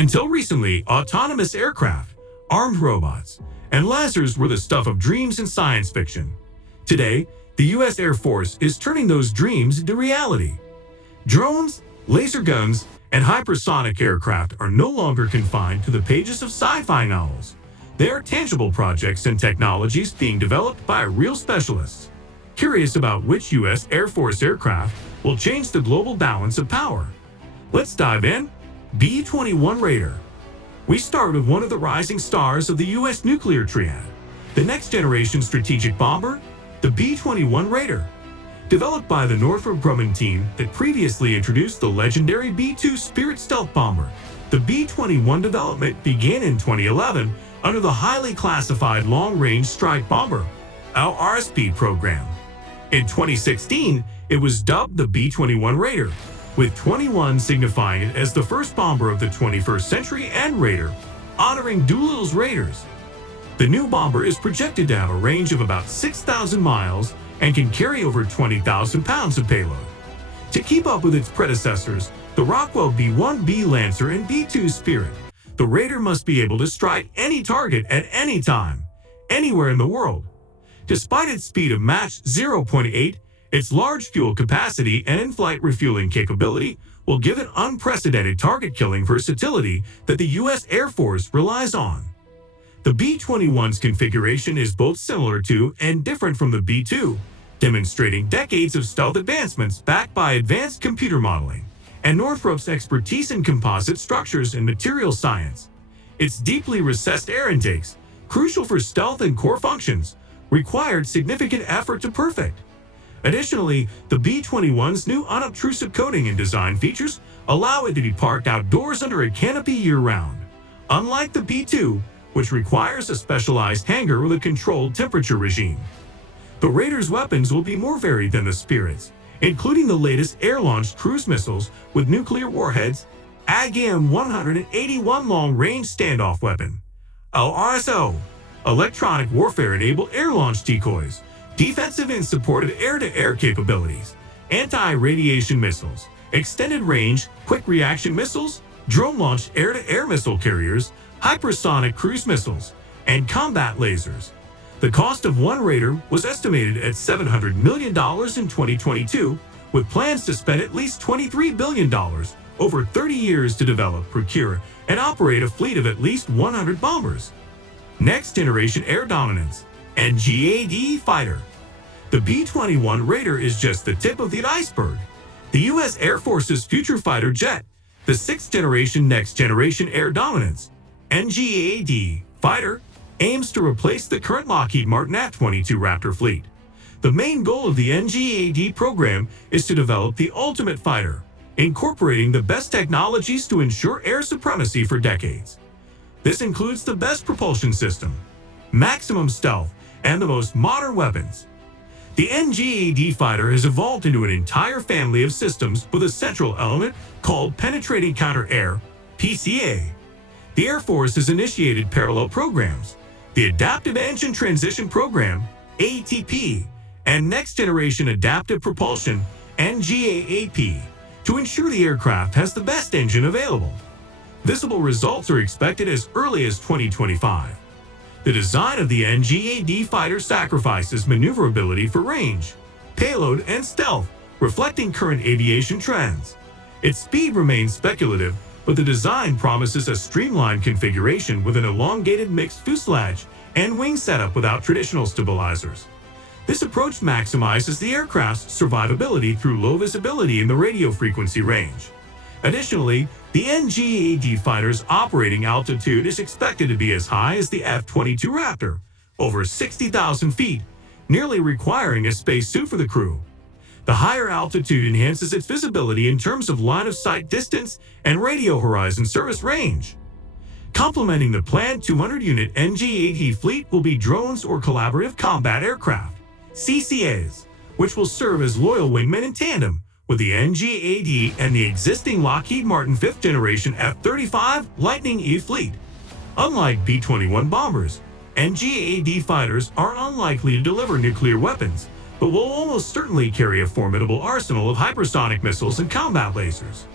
Until recently, autonomous aircraft, armed robots, and lasers were the stuff of dreams and science fiction. Today, the U.S. Air Force is turning those dreams into reality. Drones, laser guns, and hypersonic aircraft are no longer confined to the pages of sci-fi novels. They are tangible projects and technologies being developed by real specialists. Curious about which U.S. Air Force aircraft will change the global balance of power? Let's dive in. B-21 Raider. We start with one of the rising stars of the U.S. nuclear triad, the next-generation strategic bomber, the B-21 Raider. Developed by the Northrop Grumman team that previously introduced the legendary B-2 Spirit stealth bomber, the B-21 development began in 2011 under the highly classified Long-Range Strike Bomber, LRSB program. In 2016, it was dubbed the B-21 Raider, with 21 signifying it as the first bomber of the 21st century and Raider, honoring Doolittle's Raiders. The new bomber is projected to have a range of about 6,000 miles and can carry over 20,000 pounds of payload. To keep up with its predecessors, the Rockwell B-1B Lancer and B-2 Spirit, the Raider must be able to strike any target at any time, anywhere in the world. Despite its speed of Mach 0.8, its large fuel capacity and in-flight refueling capability will give it unprecedented target-killing versatility that the U.S. Air Force relies on. The B-21's configuration is both similar to and different from the B-2, demonstrating decades of stealth advancements backed by advanced computer modeling and Northrop's expertise in composite structures and material science. Its deeply recessed air intakes, crucial for stealth and core functions, required significant effort to perfect. Additionally, the B-21's new unobtrusive coating and design features allow it to be parked outdoors under a canopy year-round, unlike the B-2, which requires a specialized hangar with a controlled temperature regime. The Raider's weapons will be more varied than the Spirit's, including the latest air-launched cruise missiles with nuclear warheads, AGM-181 long-range standoff weapon, LRSO, electronic warfare-enabled air-launched decoys, defensive and supported air-to-air capabilities, anti-radiation missiles, extended-range, quick-reaction missiles, drone-launched air-to-air missile carriers, hypersonic cruise missiles, and combat lasers. The cost of one Raider was estimated at $700 million in 2022, with plans to spend at least $23 billion over 30 years to develop, procure, and operate a fleet of at least 100 bombers. Next-generation air dominance, NGAD fighter. The B-21 Raider is just the tip of the iceberg. The U.S. Air Force's future fighter jet, the sixth-generation next-generation air dominance, NGAD fighter, aims to replace the current Lockheed Martin F-22 Raptor fleet. The main goal of the NGAD program is to develop the ultimate fighter, incorporating the best technologies to ensure air supremacy for decades. This includes the best propulsion system, maximum stealth, and the most modern weapons. The NGAD fighter has evolved into an entire family of systems with a central element called Penetrating Counter-Air, PCA. The Air Force has initiated parallel programs, the Adaptive Engine Transition Program, ATP, and Next Generation Adaptive Propulsion, NGAAP, to ensure the aircraft has the best engine available. Visible results are expected as early as 2025. The design of the NGAD fighter sacrifices maneuverability for range, payload, and stealth, reflecting current aviation trends. Its speed remains speculative, but the design promises a streamlined configuration with an elongated mixed fuselage and wing setup without traditional stabilizers. This approach maximizes the aircraft's survivability through low visibility in the radio frequency range. Additionally, the NGAD fighter's operating altitude is expected to be as high as the F-22 Raptor, over 60,000 feet, nearly requiring a spacesuit for the crew. The higher altitude enhances its visibility in terms of line-of-sight distance and radio horizon service range. Complementing the planned 200-unit NGAD fleet will be drones or collaborative combat aircraft, CCAs, which will serve as loyal wingmen in tandem with the NGAD and the existing Lockheed Martin 5th generation F-35 Lightning E fleet. Unlike B-21 bombers, NGAD fighters are unlikely to deliver nuclear weapons, but will almost certainly carry a formidable arsenal of hypersonic missiles and combat lasers.